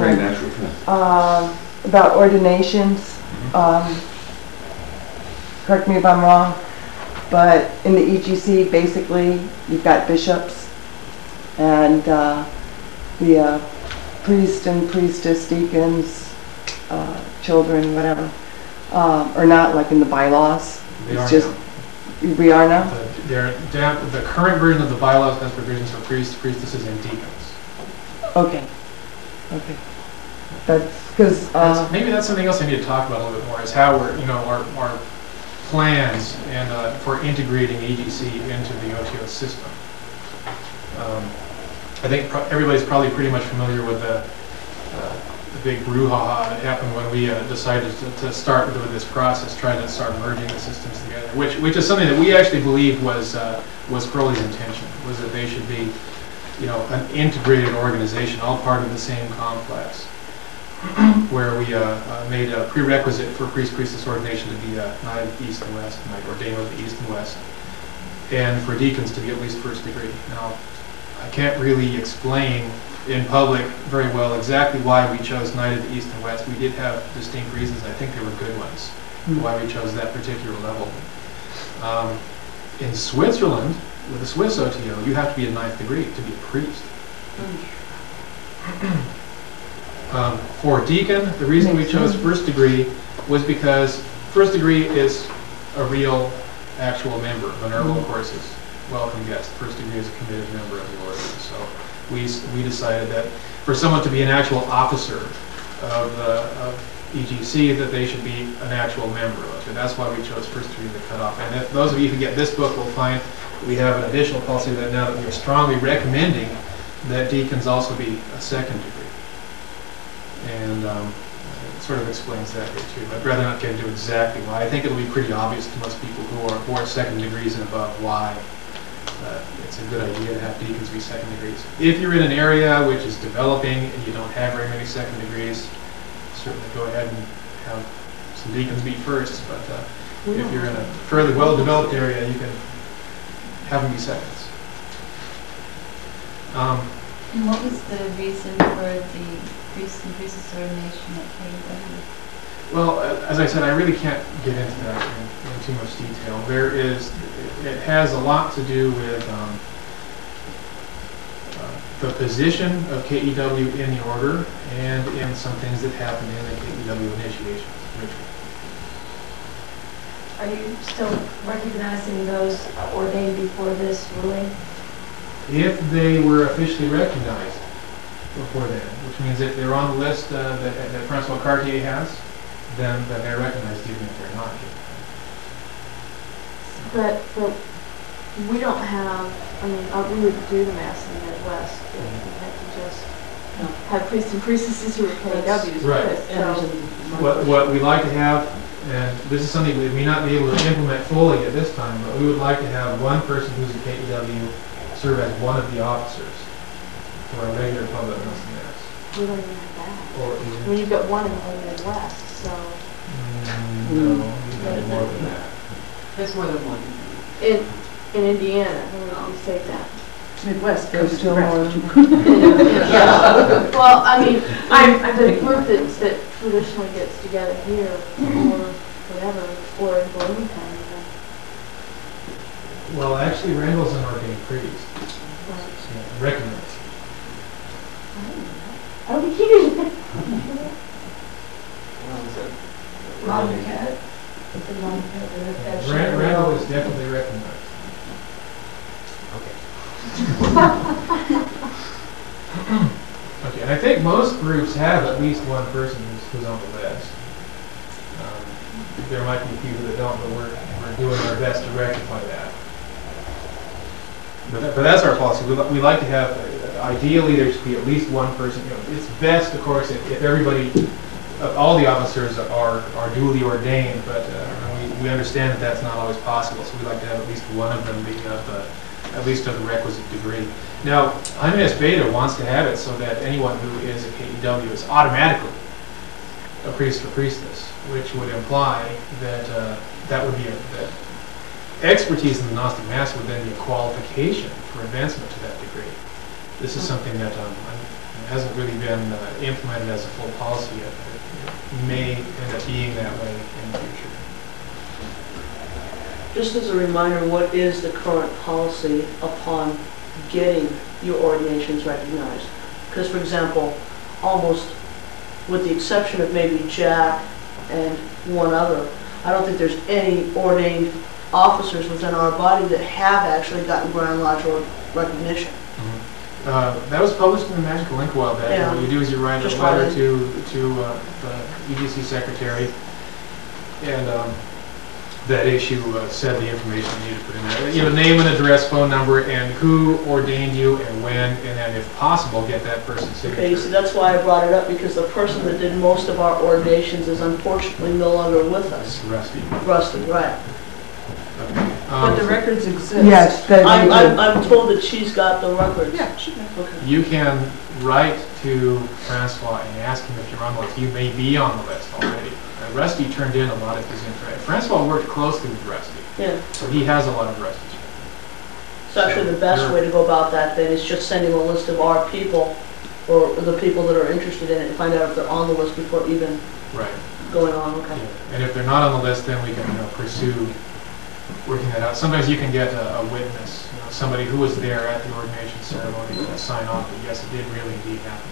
Very natural. About ordinations. Correct me if I'm wrong, but in the EGC, basically, you've got bishops and the priest and priestess, deacons, children, whatever, are not like in the bylaws. They it's are just now. We are now. The current version of the bylaws has provisions for priests, priestesses, and deacons. Okay. Okay. That's because maybe that's something else I need to talk about a little bit more. Is how we're, our plans and for integrating EGC into the OTO system. I think everybody's probably pretty much familiar with the big brouhaha that happened when we decided to start with this process, trying to start merging the systems together, which is something that we actually believed was Crowley's intention, was that they should be, an integrated organization, all part of the same complex, where we made a prerequisite for priestess ordination to be not of the East and West, might ordain with the East and West, and for deacons to be at least first degree. Now, I can't really explain in public very well exactly why we chose Knight of the East and West. We did have distinct reasons. I think they were good ones, why we chose that particular level. In Switzerland, with the Swiss OTO, you have to be a 9th degree to be a priest. For deacon, the reason we chose first degree was because first degree is a real, actual member. Venerable, of course, is welcome guest. First degree is a committed member of the order. So we decided that for someone to be an actual officer of EGC, that they should be an actual member of it. That's why we chose first degree to cut off. And if those of you who get this book will find we have an additional policy that now that we are strongly recommending that deacons also be a 2nd degree. And it sort of explains that here too. I'd rather not get into exactly why. I think it'll be pretty obvious to most people who are 2nd degrees and above why it's a good idea to have deacons be 2nd degrees. If you're in an area which is developing and you don't have very many 2nd degrees, certainly go ahead and have some deacons be first. But if you're in a fairly well-developed area, you can have them be seconds. And what was the reason for the priest and priestess ordination at KW? Well, as I said, I really can't get into that in too much detail. It has a lot to do with the position of KEW in the order and in some things that happen in the KEW initiation ritual. Are you still recognizing those ordained before this ruling? If they were officially recognized before then, which means if they're on the list that Francois Cartier has, then they're recognized even if they're not. But we don't have, we would do the Mass in the Midwest if we had to just have priests and priestesses who are KWs. Right. So What we like to have, and this is something we may not be able to implement fully at this time, but we would like to have one person who's a KEW serve as one of the officers for a regular public Mass. we don't even have that. Or You've got one in the whole Midwest, so. No, you got more than that. There's more than one. In Indiana, when we say that. Midwest goes still more than Yeah. Well, the group that traditionally gets together here, or whatever, or in Bloomington. Well, actually, Randall's an ordained priest. Right. Yeah, recognized. I don't think he did. Randall is definitely recognized. Okay, and I think most groups have at least one person who's on the list. There might be people that don't, but we're doing our best to rectify that. But that's our policy. We like to have, ideally, there should be at least one person. It's best, of course, if everybody, all the officers are duly ordained, but we understand that that's not always possible, so we like to have at least one of them being at least of the requisite degree. Now, Hymenaeus Beta wants to have it so that anyone who is a KEW is automatically a priest or priestess, which would imply that that would be that expertise in the Gnostic Mass would then be a qualification for advancement to that degree. This is something that I'm hasn't really been implemented as a full policy yet. It may end up being that way in the future. Just as a reminder, what is the current policy upon getting your ordinations recognized? Because, for example, almost with the exception of maybe Jack and one other, I don't think there's any ordained officers within our body that have actually gotten Grand Lodge recognition. That was published in the Magical Ink a while back. Yeah. What you do is you write Just a letter write to the EGC secretary, and that issue said the information you need to put in there. You know, name and address, phone number, and who ordained you and when, and then if possible, get that person's signature. Okay, so that's why I brought it up, because the person that did most of our ordinations is unfortunately no longer with us. Rusty. Rusty, right. Okay. But the records exist. Yes, I'm told that she's got the records. Yeah, she does. Okay. You can write to Francois and ask him if you're on the list. You may be on the list already. Rusty turned in a lot of his info. Francois worked closely with Rusty, Yeah. so he has a lot of Rusty's. So actually the best way to go about that then is just sending a list of our people, or the people that are interested in it, and find out if they're on the list before even Right. going on, okay? Yeah. And if they're not on the list, then we can pursue working that out. Sometimes you can get a witness, somebody who was there at the ordination ceremony to sign off that yes, it did really indeed happen.